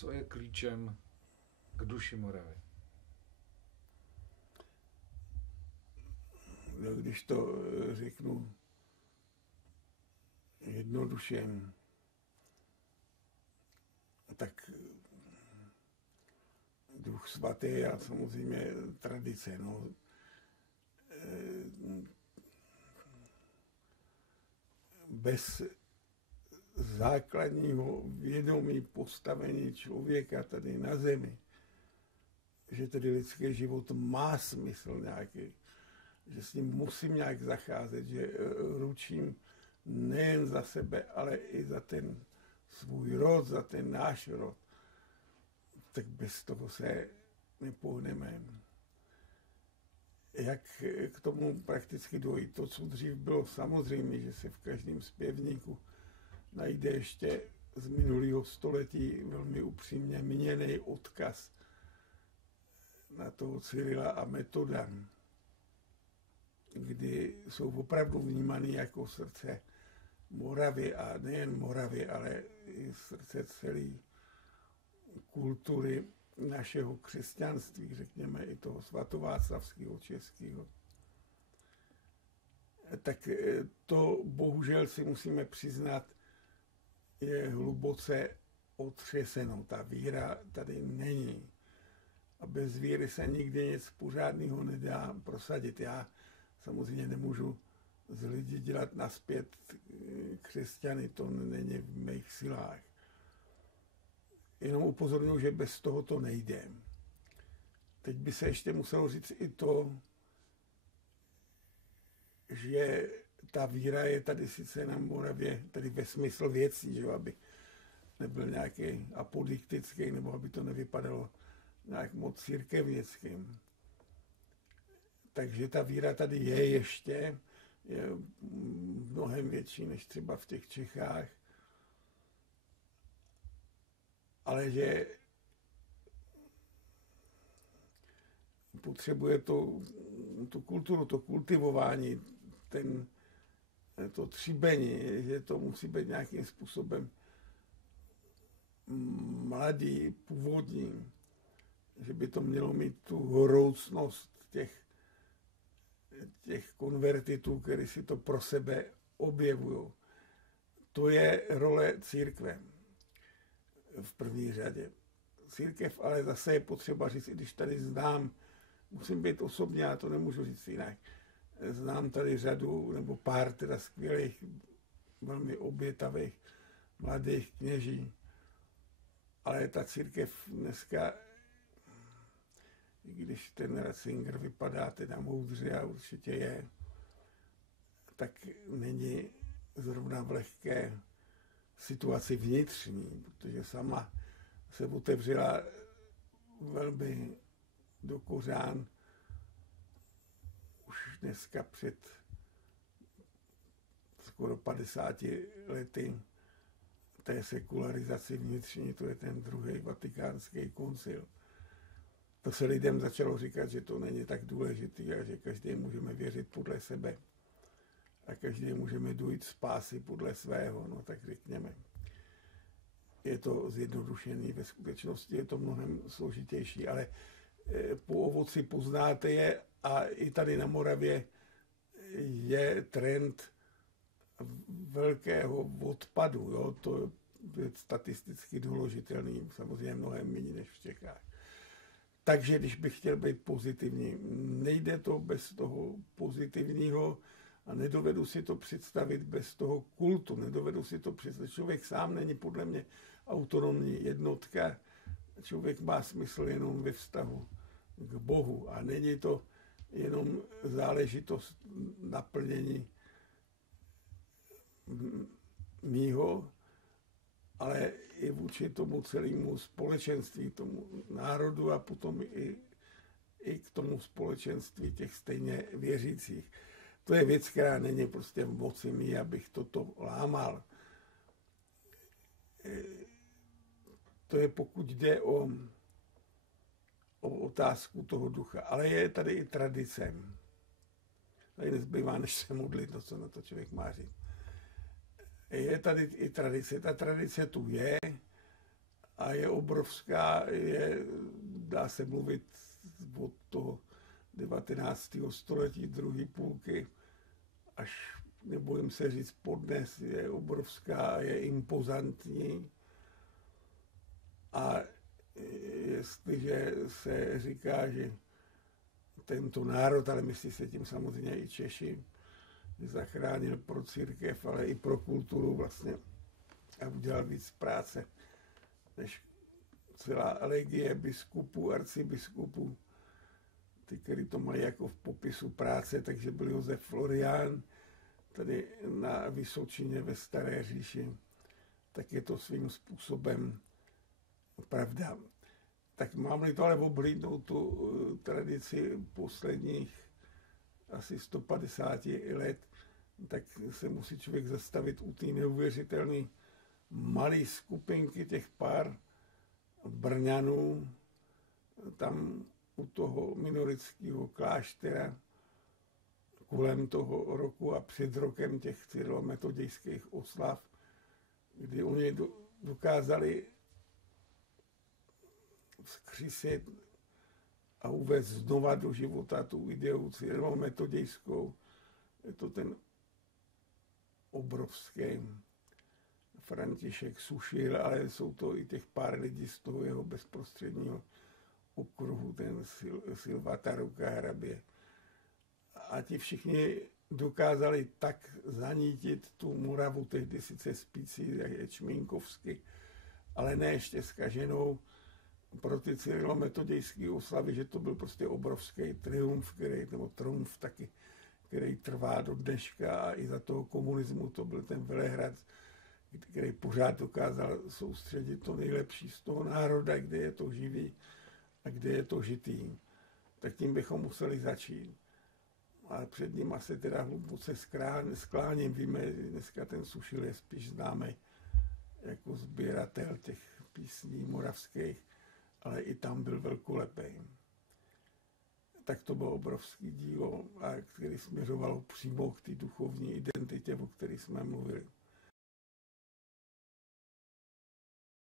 Co je klíčem k duši Moravy? No, když to řeknu jednoduše, tak Duch svatý a samozřejmě tradice. No. Bez základního vědomí postavení člověka tady na zemi, že tedy lidský život má smysl nějaký, že s ním musím nějak zacházet, že ručím nejen za sebe, ale i za ten svůj rod, za ten náš rod, tak bez toho se nepohneme. Jak k tomu prakticky dojít? To, co dřív bylo samozřejmě, že se v každém zpěvníku najde ještě z minulého století velmi upřímně míněný odkaz na toho Cyrila a Metoda, kdy jsou opravdu vnímaný jako srdce Moravy a nejen Moravy, ale i srdce celé kultury našeho křesťanství, řekněme i toho svatováclavského českého. Tak to bohužel si musíme přiznat, je hluboce otřeseno. Ta víra tady není. A bez víry se nikdy nic pořádného nedá prosadit. Já samozřejmě nemůžu z lidí dělat nazpět křesťany, to není v mých silách. Jenom upozorňuji, že bez toho to nejde. Teď by se ještě muselo říct i to, že ta víra je tady sice na Moravě, tady ve smyslu věcí, že aby nebyl nějaký apodiktický, nebo aby to nevypadalo nějak moc církevnickým. Takže ta víra tady je ještě, je mnohem větší než třeba v těch Čechách, ale že potřebuje tu kulturu, to kultivování, to třibení, že to musí být nějakým způsobem mladý, původní, že by to mělo mít tu horoucnost těch konvertitů, kteří si to pro sebe objevují. To je role církve v první řadě. Církev ale zase je potřeba říct, i když tady znám, musím být osobně, já to nemůžu říct jinak, znám tady řadu nebo pár teda skvělých, velmi obětavých mladých kněží, ale ta církev dneska, i když ten Ratzinger vypadá teda moudře a určitě je, tak není zrovna v lehké situaci vnitřní, protože sama se otevřela velmi do kořán už dneska před skoro 50 lety té sekularizaci vnitřní, to je ten druhý vatikánský koncil. To se lidem začalo říkat, že to není tak důležitý a že každý můžeme věřit podle sebe a každý můžeme dojít spásy podle svého, no tak řekněme. Je to zjednodušený, ve skutečnosti je to mnohem složitější, ale po ovoci poznáte je a i tady na Moravě je trend velkého odpadu. Jo? To je statisticky doložitelný, samozřejmě mnohem méně než v Čechách. Takže když bych chtěl být pozitivní, nejde to bez toho pozitivního a nedovedu si to představit bez toho kultu, nedovedu si to představit. Člověk sám není podle mě autonomní jednotka, člověk má smysl jenom ve vztahu k Bohu a není to jenom záležitost naplnění mýho, ale i vůči tomu celému společenství, tomu národu a potom i k tomu společenství těch stejně věřících. To je věc, která není prostě v moci mý, abych toto lámal. To je pokud jde o otázku toho ducha. Ale je tady i tradice. Tady nezbývá, než se modlit, to, co na to člověk má říct. Je tady i tradice. Ta tradice tu je a je obrovská, dá se mluvit od toho 19. století, druhé půlky, až nebojím se říct podnes, je obrovská a je impozantní. A jestliže se říká, že tento národ, ale myslí se tím samozřejmě i Češi, zachránil pro církev, ale i pro kulturu vlastně a udělal víc práce než celá legie biskupů, arcibiskupů, ty, kteří to mají jako v popisu práce, takže byl Josef Florián tady na Vysočině ve Staré říši, tak je to svým způsobem pravda. Tak mám-li to ale oblídnout tu tradici posledních asi 150 let, tak se musí člověk zastavit u té neuvěřitelné malé skupinky těch pár Brňanů, tam u toho minorického kláštera kolem toho roku a před rokem těch cyrilometodějských oslav, kdy oni dokázali vzkřísit a uvést znova do života tu ideu cyrilometodějskou. Je to ten obrovský František Sušil, ale jsou to i těch pár lidí z toho jeho bezprostředního okruhu, ten Silvatar Hrabě. A ti všichni dokázali tak zanítit tu Moravu, tehdy sice spící ječmínkovsky, ale ne ještě zkaženou pro ty cyrilometodějské oslavy, že to byl prostě obrovský triumf, nebo triumf taky, který trvá do dneška a i za toho komunismu to byl ten Velehrad, který pořád dokázal soustředit to nejlepší z toho národa, kde je to živý a kde je to žitý. Tak tím bychom museli začít. A před ním se teda hluboce skláním. Víme, dneska ten Sušil je spíš známý jako sběratel těch písní moravských, ale i tam byl velkolepý. Tak to bylo obrovský dílo, a který směřovalo přímo k té duchovní identitě, o které jsme mluvili.